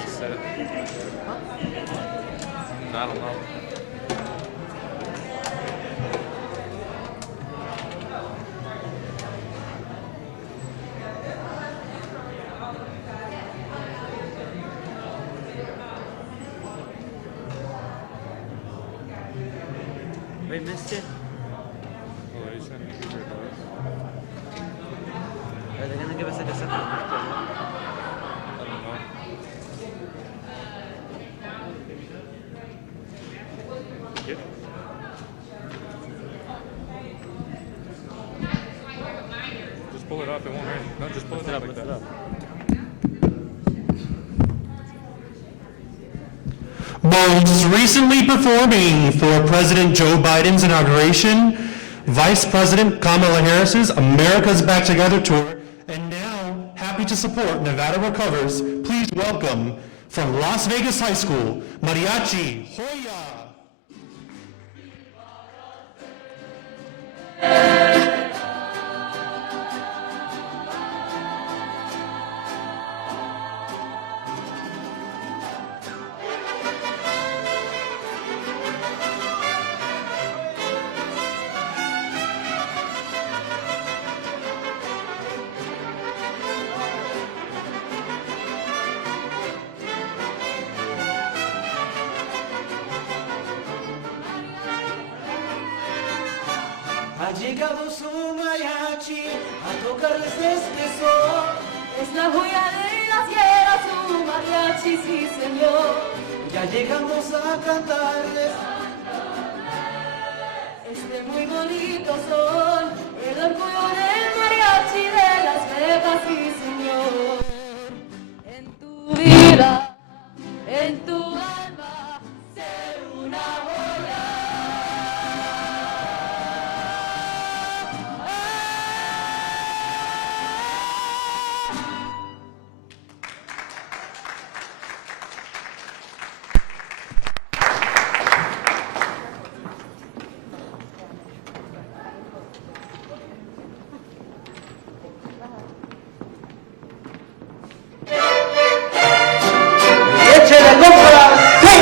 just said it. I don't know. We missed it. Oh, he's trying to keep your voice. Are they gonna give us like a separate mic? I don't know. Yep. Just pull it up, it won't hurt. No, just pull it up like that. Most recently performing for President Joe Biden's inauguration, Vice President Kamala Harris's America's Back Together tour, and now happy to support Nevada Recovers, please welcome from Las Vegas High School, Mariachi Hoya. Ha llegado su mariachi a tocarles este son. Es la joya de la tierra, su mariachi, sí señor. Ya llegamos a cantarles Este muy bonito son, el orgullo del mariachi de Las Vegas, sí señor. En tu vida, en tu alma, ser una joya. eche la compra, sí.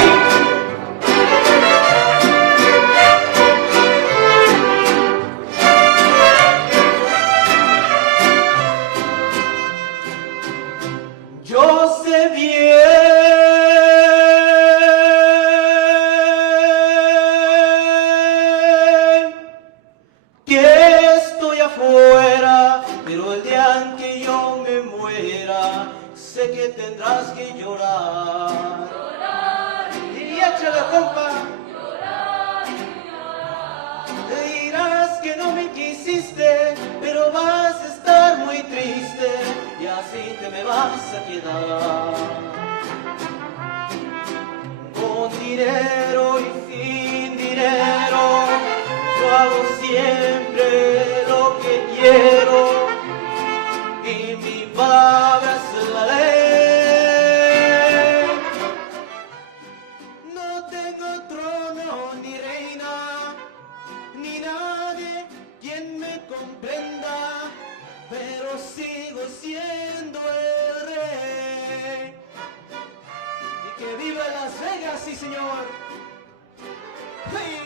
Yo sé bien que estoy afuera, pero el día en que yo me muera, sé que tendrás que llorar. Y échale, compa. Te dirás que no me quisiste, pero vas a estar muy triste y así te me vas a quedar. Con dinero y sin dinero, yo hago siempre lo que quiero y mi palabra es la ley. No tengo trono ni reina, ni nadie quien me comprenda, pero sigo siendo el rey. Y que viva Las Vegas, sí señor. ¡Hey!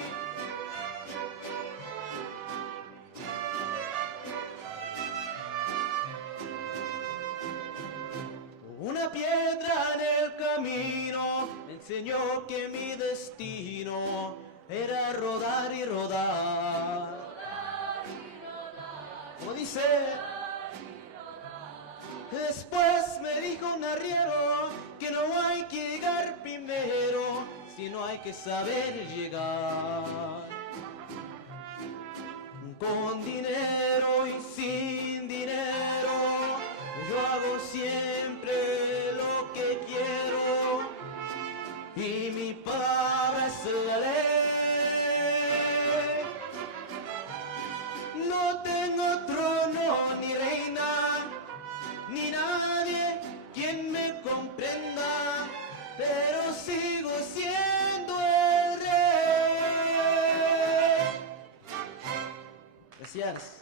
Una piedra en el camino me enseñó que mi destino era rodar y rodar. Como dice, después me dijo un arriero que no hay que llegar primero, sino hay que saber llegar. Con dinero y sin dinero, yo hago siempre lo que quiero y mi palabra es la ley. No tengo trono ni reina, ni nadie quien me comprenda, pero sigo siendo el rey. Gracias.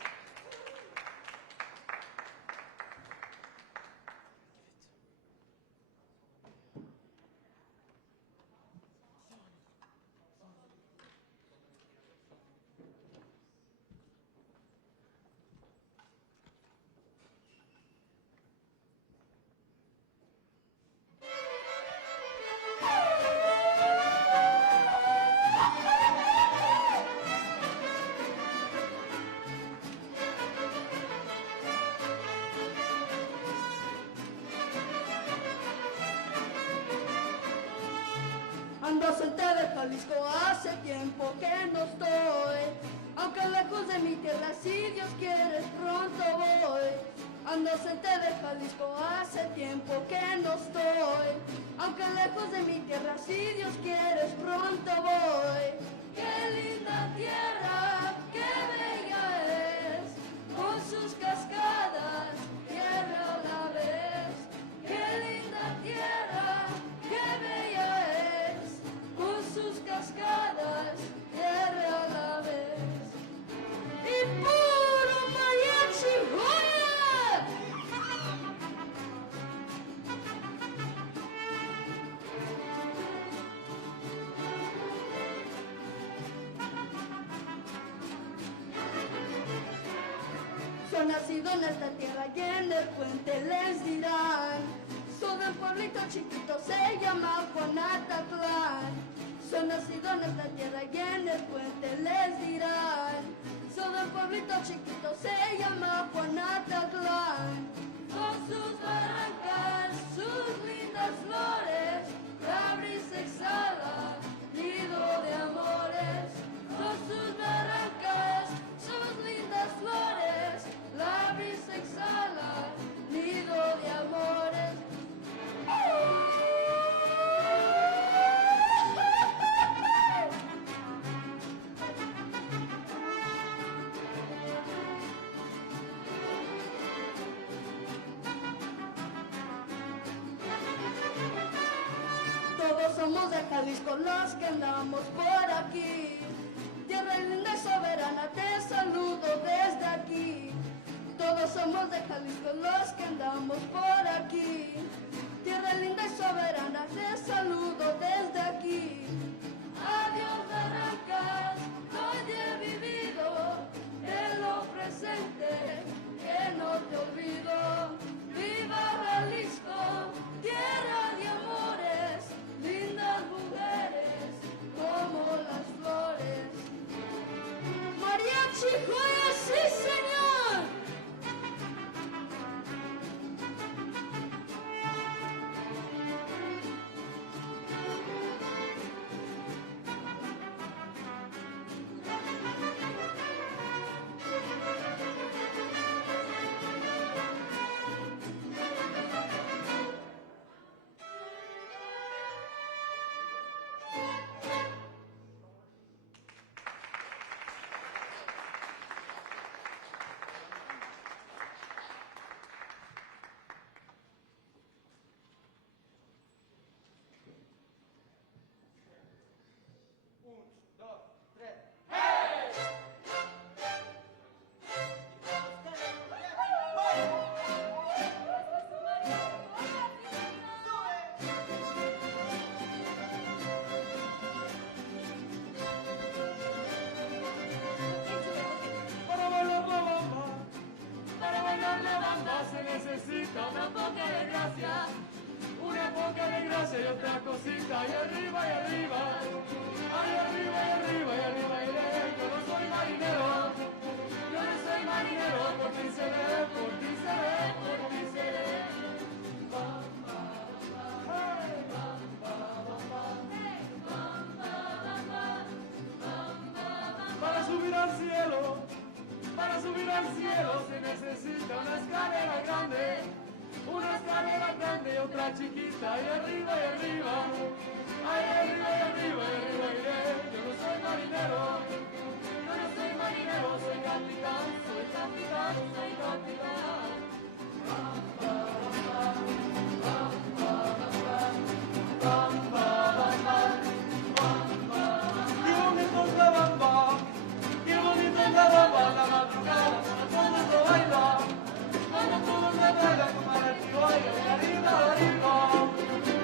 Ando ausente de Jalisco, hace tiempo que no estoy. Aunque lejos de mi tierra, si Dios quiere, pronto voy. Ando ausente de Jalisco, hace tiempo que no estoy. Aunque lejos de mi tierra, si Dios quiere, pronto voy. Qué linda tierra, qué bella es, con sus cascadas, tierra a la vez. Qué linda tierra, qué bella es, con sus cascadas, tierra a la vez. Y puro mariachi, ¡joya! Soy nacido en esta tierra y en el puente les dirán. Soy de un pueblito chiquito, se llama Juanatatlán. Soy nacido en esta tierra y en el puente les dirán. Soy de un pueblito chiquito, se llama Juanatatlán. Con sus barrancas, sus lindas flores, la brisa exhala, nido de amores. Con sus barrancas, sus lindas flores, la brisa exhala, nido de amores. Todos somos de Jalisco los que andamos por aquí. Tierra linda y soberana, te saludo desde aquí. Todos somos de Jalisco los que andamos por aquí. Tierra linda y soberana, te saludo desde aquí. Adiós barrancas, hoy he vivido en lo presente, que no te olvido. Viva Jalisco, tierra de amores, lindas mujeres como las flores. Mariachi, joya, sí señor. Se necesita una poca de gracia y otra cosita, y arriba, y arriba, ay, arriba, y arriba, y arriba, iré. Yo no soy marinero, por ti seré, por ti seré, por ti seré. Para subir al cielo se necesita una escalera grande y otra chiquita, y arriba, ay, arriba, y arriba, y arriba iré. Yo no soy marinero, soy capitán, soy capitán, soy capitán. Qué bonito es la bamba, qué bonito es la bamba, la madrugada, cuando todo lo baila, cuando todo me baila, como el chihuahua, y arriba, arriba,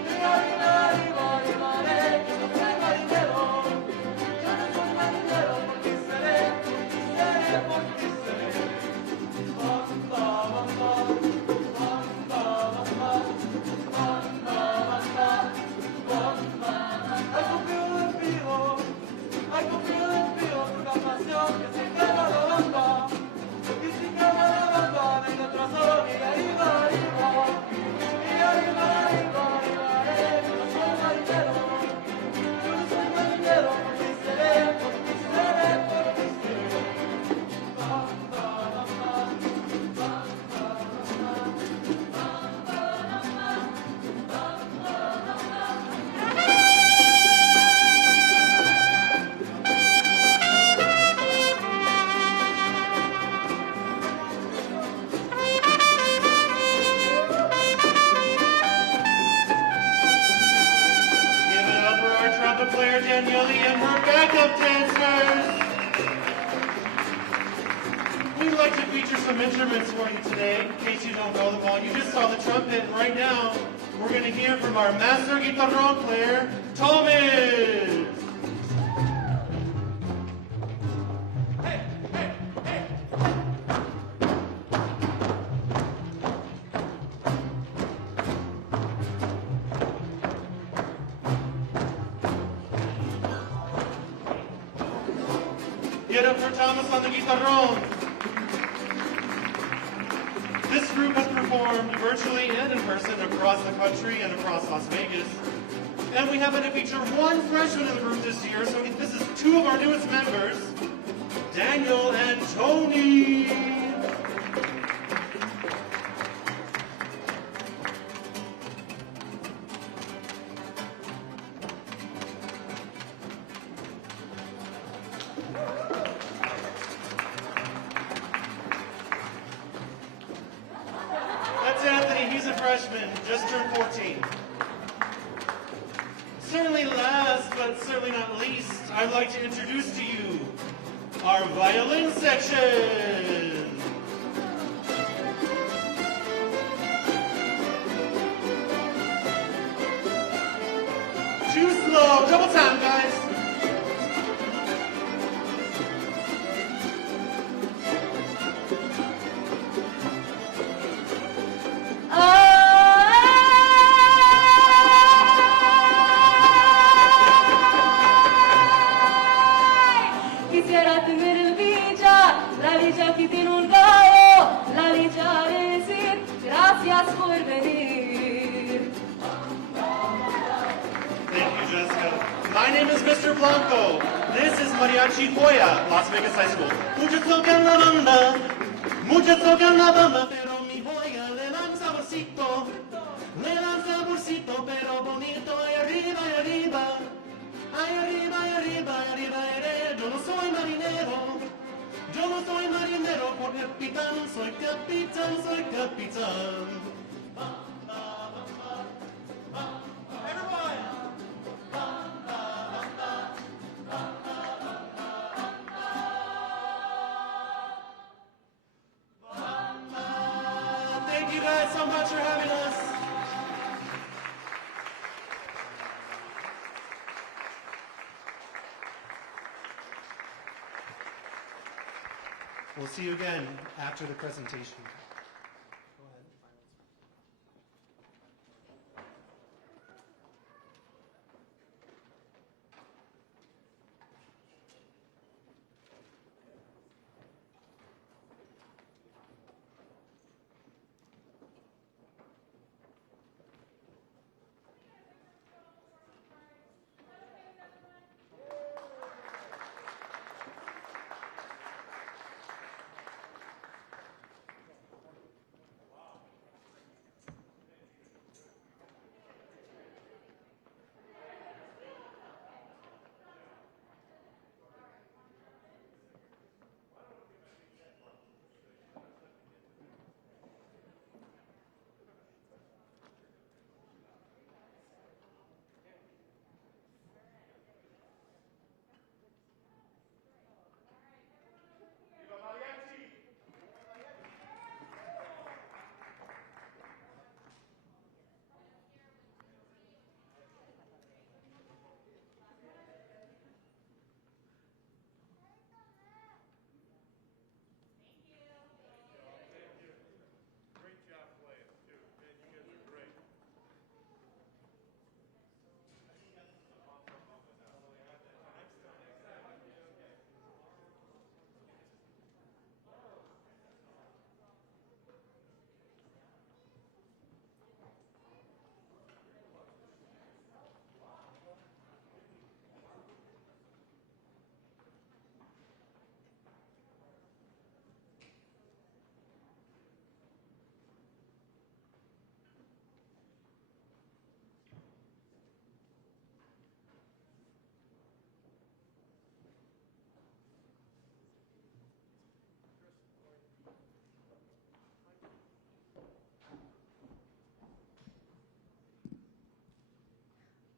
y arriba, arriba, arriba, yo no soy marinero, por ti seré, por ti seré, por ti seré. Claire, Daniele, and her backup dancers. We'd like to feature some instruments for you today, in case you don't know them all. You just saw the trumpet, and right now, we're going to hear from our master guitarron player, Thomas. Get up for Thomas on the guitarron. This group has performed virtually and in person across the country and across Las Vegas. And we happen to feature one freshman in the group this year, so this is two of our newest members, Daniel and Tony. That's Anthony, he's a freshman, just turned 14. Certainly last, but certainly not least, I'd like to introduce to you our violin section. Too slow, double time, guys. Quisiera tener el villa, la villa que tiene un gallo, la villa de decir gracias por venir. Thank you, Jessica. My name is Mr. Blanco. This is Mariachi Joya, Las Vegas High School. Muchos tocan la banda, pero mi joya le dan saborcito, pero bonito, ay arriba, ay arriba, ay arriba, ay arriba, ay arriba, yo no soy marinero, por capitán, soy capitán, soy capitán. Thank you guys so much for having us. We'll see you again after the presentation.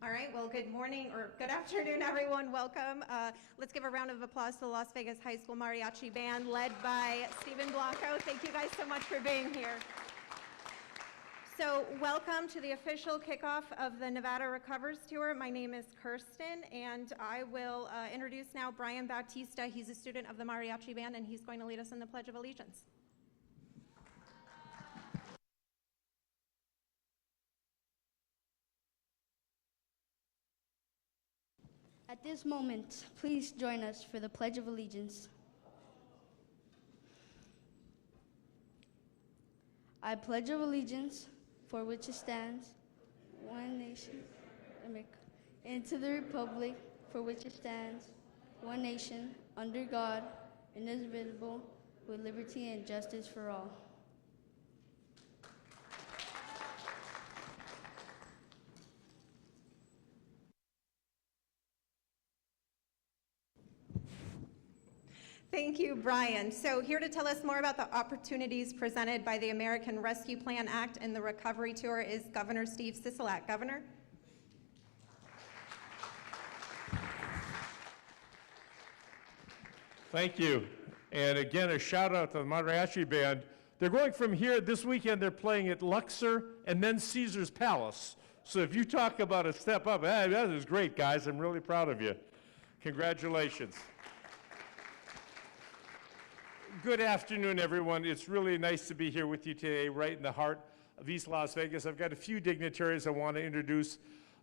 All right, well, good morning or good afternoon, everyone. Welcome. Let's give a round of applause to the Las Vegas High School Mariachi Band led by Stephen Blanco. Thank you guys so much for being here. So welcome to the official kickoff of the Nevada Recovers Tour. My name is Kirsten, and I will introduce now Brian Bautista. He's a student of the Mariachi Band, and he's going to lead us in the Pledge of Allegiance. At this moment, please join us for the Pledge of Allegiance. I pledge allegiance for which it stands, one nation, America, and to the republic for which it stands, one nation, under God, indivisible, with liberty and justice for all. Thank you, Brian. So here to tell us more about the opportunities presented by the American Rescue Plan Act and the Recovery Tour is Governor Steve Sisolak. Governor? Thank you. And again, a shout out to the Mariachi Band. They're going from here this weekend, they're playing at Luxor and then Caesar's Palace. So if you talk about a step up, that is great, guys. I'm really proud of you. Congratulations. Good afternoon, everyone. It's really nice to be here with you today, right in the heart of East Las Vegas. I've got a few dignitaries I want to introduce.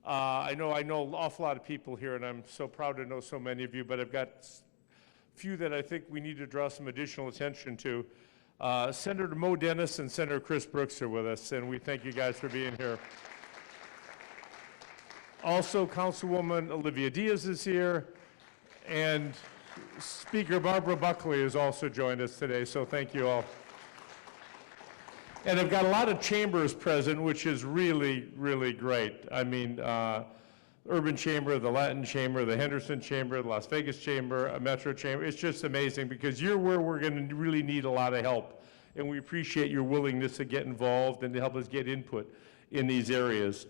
I know an awful lot of people here, and I'm so proud to know so many of you, but I've got a few that I think we need to draw some additional attention to. Senator Mo Dennis and Senator Chris Brooks are with us, and we thank you guys for being here. Also, Councilwoman Olivia Diaz is here, and Speaker Barbara Buckley has also joined us today, so thank you all. And I've got a lot of chambers present, which is really, really great. I mean, Urban Chamber, the Latin Chamber, the Henderson Chamber, the Las Vegas Chamber, a Metro Chamber. It's just amazing because you're where we're going to really need a lot of help. And we appreciate your willingness to get involved and to help us get input in these areas.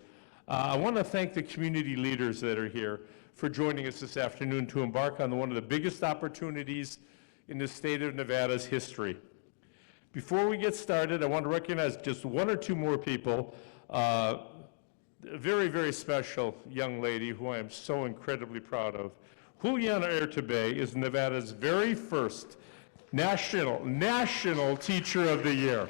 I want to thank the community leaders that are here for joining us this afternoon to embark on one of the biggest opportunities in the state of Nevada's history. Before we get started, I want to recognize just one or two more people. A very, very special young lady who I am so incredibly proud of. Juliana Ertebey is Nevada's very first national Teacher of the Year.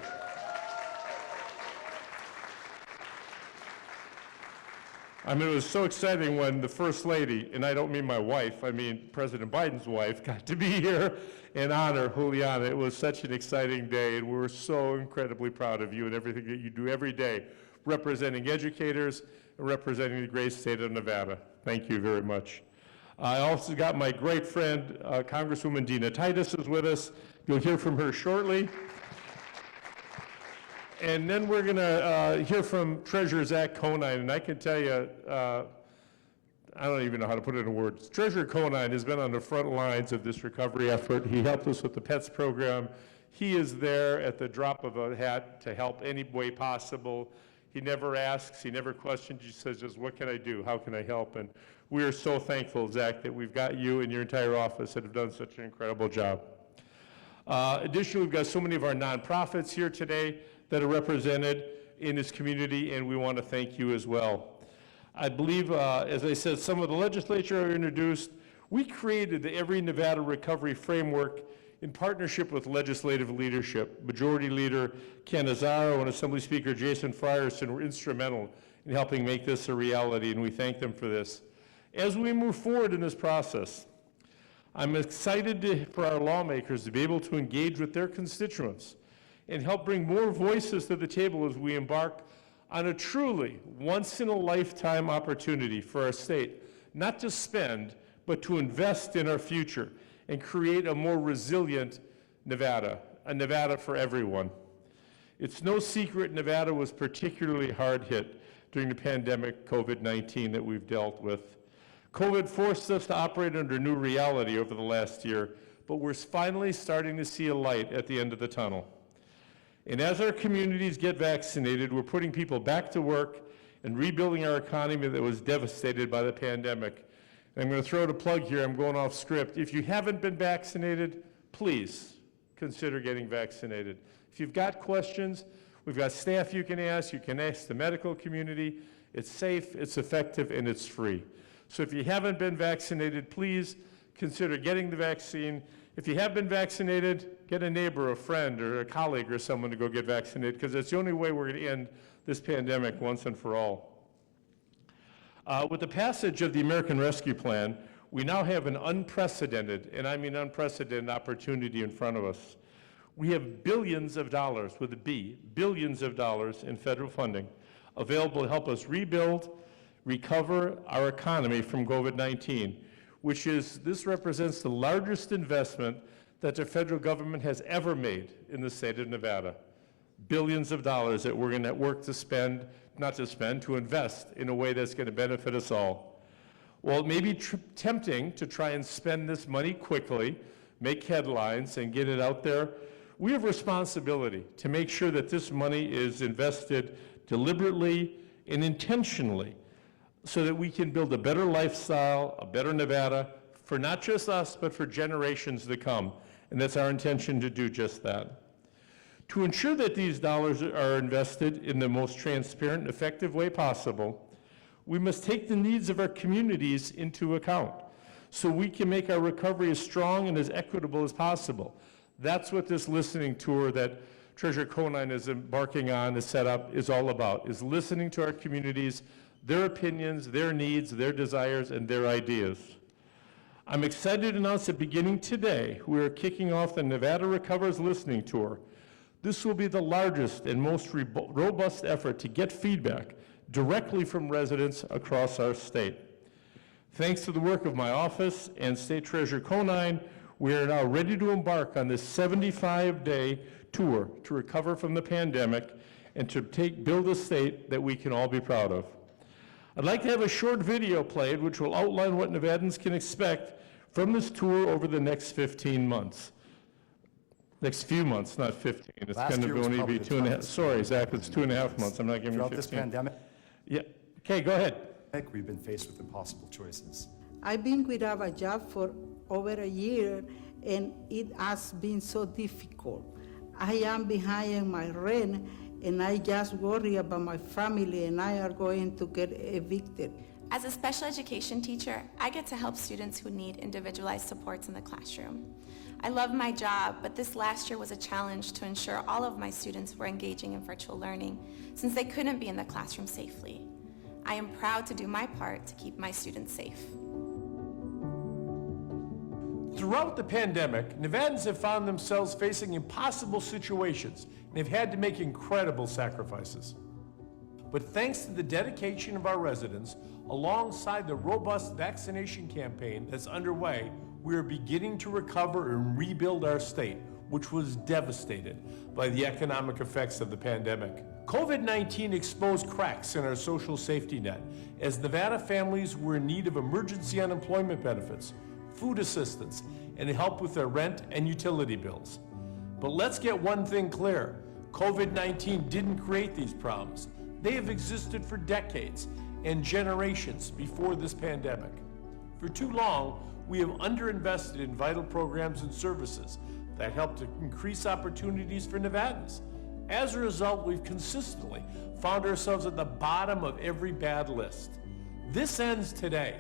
I mean, it was so exciting when the First Lady, and I don't mean my wife, I mean President Biden's wife, got to be here and honor Juliana. It was such an exciting day, and we're so incredibly proud of you and everything that you do every day, representing educators and representing the great state of Nevada. Thank you very much. I also got my great friend, Congresswoman Dina Titus is with us. You'll hear from her shortly. And then we're going to hear from Treasurer Zach Conine, and I can tell you, I don't even know how to put it in words. Treasurer Conine has been on the front lines of this recovery effort. He helped us with the PETS program. He is there at the drop of a hat to help any way possible. He never asks, he never questions, he says just, what can I do, how can I help? And we are so thankful, Zach, that we've got you and your entire office that have done such an incredible job. Additionally, we've got so many of our nonprofits here today that are represented in this community, and we want to thank you as well. I believe, as I said, some of the legislature are introduced. We created the Every Nevada Recovery Framework in partnership with legislative leadership. Majority Leader Ken Azaro and Assembly Speaker Jason Frierson were instrumental in helping make this a reality, and we thank them for this. As we move forward in this process, I'm excited for our lawmakers to be able to engage with their constituents and help bring more voices to the table as we embark on a truly once-in-a-lifetime opportunity for our state, not to spend, but to invest in our future and create a more resilient Nevada, a Nevada for everyone. It's no secret Nevada was particularly hard hit during the pandemic COVID-19 that we've dealt with. COVID forced us to operate under a new reality over the last year, but we're finally starting to see a light at the end of the tunnel. And as our communities get vaccinated, we're putting people back to work and rebuilding our economy that was devastated by the pandemic. And I'm going to throw out a plug here. I'm going off script. If you haven't been vaccinated, please consider getting vaccinated. If you've got questions, we've got staff you can ask the medical community. It's safe, it's effective, and it's free. So if you haven't been vaccinated, please consider getting the vaccine. If you have been vaccinated, get a neighbor, a friend, or a colleague or someone to go get vaccinated, because it's the only way we're going to end this pandemic once and for all. With the passage of the American Rescue Plan, we now have an unprecedented, and I mean unprecedented, opportunity in front of us. We have billions of dollars, with a B, billions of dollars in federal funding available to help us rebuild, recover our economy from COVID-19, this represents the largest investment that the federal government has ever made in the state of Nevada. Billions of dollars that we're going to work to to invest in a way that's going to benefit us all. While it may be tempting to try and spend this money quickly, make headlines, and get it out there, we have a responsibility to make sure that this money is invested deliberately and intentionally so that we can build a better lifestyle, a better Nevada, for not just us, but for generations to come. And that's our intention to do just that. To ensure that these dollars are invested in the most transparent and effective way possible, we must take the needs of our communities into account so we can make our recovery as strong and as equitable as possible. That's what this listening tour that Treasurer Conine is embarking on, is set up, is all about, is listening to our communities, their opinions, their needs, their desires, and their ideas. I'm excited to announce that beginning today, we are kicking off the Nevada Recovers Listening Tour. This will be the largest and most robust effort to get feedback directly from residents across our state. Thanks to the work of my office and State Treasurer Conine, we are now ready to embark on this 75-day tour to recover from the pandemic and to build a state that we can all be proud of. I'd like to have a short video played which will outline what Nevadans can expect from this tour over the next 15 months. Next few months, not 15. It's going to only be 2.5. Sorry, Zach, it's 2.5 months. I'm not giving you 15. Throughout this pandemic, Yeah. Okay, go ahead. we've been faced with impossible choices. I've been without a job for over a year, and it has been so difficult. I am behind my rent, and I just worry about my family, and I are going to get evicted. As a special education teacher, I get to help students who need individualized supports in the classroom. I love my job, but this last year was a challenge to ensure all of my students were engaging in virtual learning since they couldn't be in the classroom safely. I am proud to do my part to keep my students safe. Throughout the pandemic, Nevadans have found themselves facing impossible situations and have had to make incredible sacrifices. But thanks to the dedication of our residents, alongside the robust vaccination campaign that's underway, we are beginning to recover and rebuild our state, which was devastated by the economic effects of the pandemic. COVID-19 exposed cracks in our social safety net as Nevada families were in need of emergency unemployment benefits, food assistance, and help with their rent and utility bills. But let's get one thing clear. COVID-19 didn't create these problems. They have existed for decades and generations before this pandemic. For too long, we have underinvested in vital programs and services that help to increase opportunities for Nevadans. As a result, we've consistently found ourselves at the bottom of every bad list. This ends today.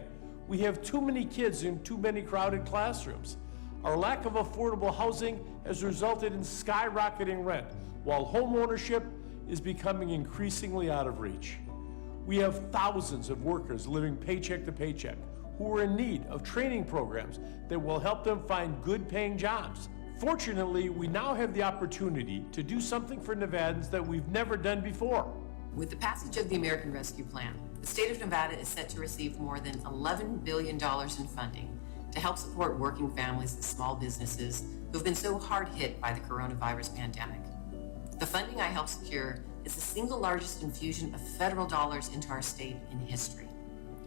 We have too many kids in too many crowded classrooms. Our lack of affordable housing has resulted in skyrocketing rent, while home ownership is becoming increasingly out of reach. We have thousands of workers living paycheck to paycheck who are in need of training programs that will help them find good-paying jobs. Fortunately, we now have the opportunity to do something for Nevadans that we've never done before. With the passage of the American Rescue Plan, the state of Nevada is set to receive more than $11 billion in funding to help support working families and small businesses who have been so hard hit by the coronavirus pandemic. The funding I helped secure is the single largest infusion of federal dollars into our state in history.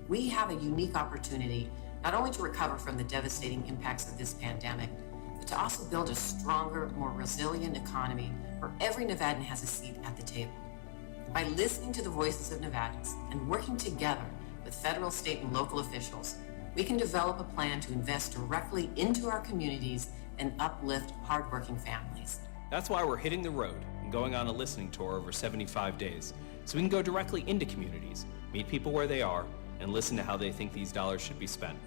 We have a unique opportunity not only to recover from the devastating impacts of this pandemic, but to also build a stronger, more resilient economy where every Nevadan has a seat at the table. By listening to the voices of Nevadans and working together with federal, state, and local officials, we can develop a plan to invest directly into our communities and uplift hardworking families. That's why we're hitting the road and going on a listening tour over 75 days, so we can go directly into communities, meet people where they are, and listen to how they think these dollars should be spent.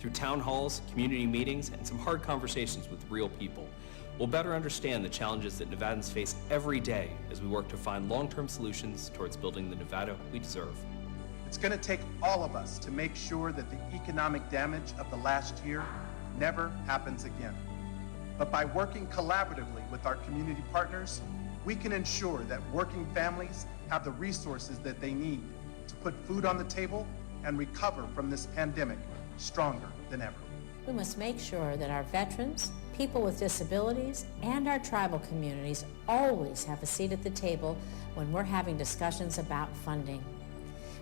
Through town halls, community meetings, and some hard conversations with real people, we'll better understand the challenges that Nevadans face every day as we work to find long-term solutions towards building the Nevada we deserve. It's going to take all of us to make sure that the economic damage of the last year never happens again. But by working collaboratively with our community partners, we can ensure that working families have the resources that they need to put food on the table and recover from this pandemic stronger than ever. We must make sure that our veterans, people with disabilities, and our tribal communities always have a seat at the table when we're having discussions about funding.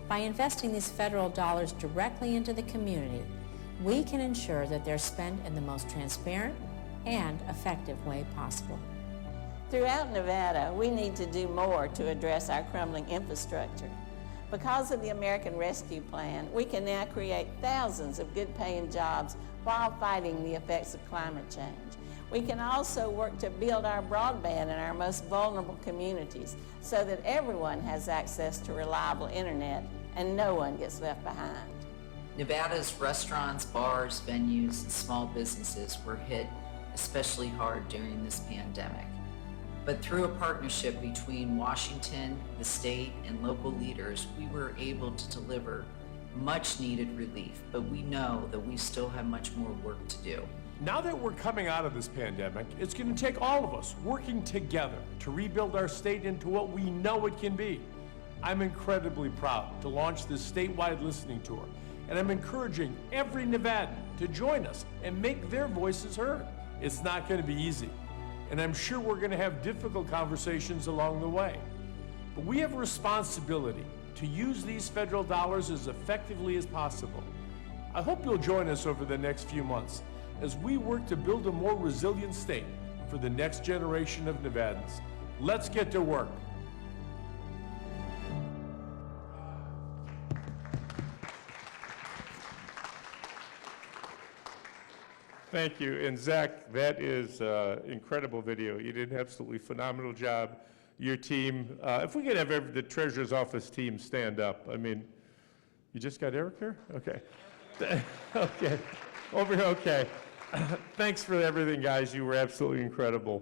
By investing these federal dollars directly into the community, we can ensure that they're spent in the most transparent and effective way possible. Throughout Nevada, we need to do more to address our crumbling infrastructure. Because of the American Rescue Plan, we can now create thousands of good-paying jobs while fighting the effects of climate change. We can also work to build our broadband in our most vulnerable communities so that everyone has access to reliable internet and no one gets left behind. Nevada's restaurants, bars, venues, and small businesses were hit especially hard during this pandemic. But through a partnership between Washington, the state, and local leaders, we were able to deliver much needed relief, but we know that we still have much more work to do. Now that we're coming out of this pandemic, it's going to take all of us working together to rebuild our state into what we know it can be. I'm incredibly proud to launch this statewide listening tour, and I'm encouraging every Nevadan to join us and make their voices heard. It's not going to be easy, and I'm sure we're going to have difficult conversations along the way. But we have a responsibility to use these federal dollars as effectively as possible. I hope you'll join us over the next few months as we work to build a more resilient state for the next generation of Nevadans. Let's get to work. Thank you. And Zach, that is incredible video. You did an absolutely phenomenal job. Your team, if we could have the Treasurer's Office team stand up. I mean, you just got Eric here? Okay. Okay. Over here, okay. Thanks for everything, guys. You were absolutely incredible.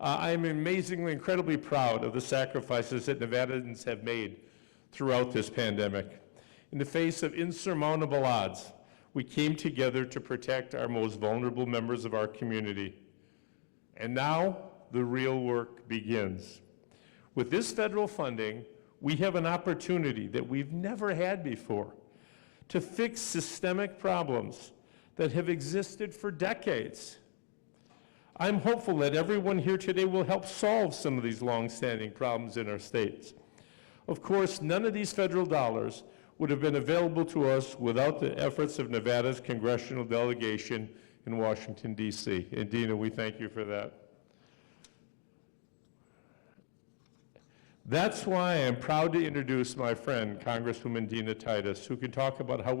I am amazingly, incredibly proud of the sacrifices that Nevadans have made throughout this pandemic. In the face of insurmountable odds, we came together to protect our most vulnerable members of our community. And now, the real work begins. With this federal funding, we have an opportunity that we've never had before to fix systemic problems that have existed for decades. I'm hopeful that everyone here today will help solve some of these long-standing problems in our states. Of course, none of these federal dollars would have been available to us without the efforts of Nevada's congressional delegation in Washington, D.C. And Dina, we thank you for that. That's why I'm proud to introduce my friend, Congresswoman Dina Titus, who can talk about how we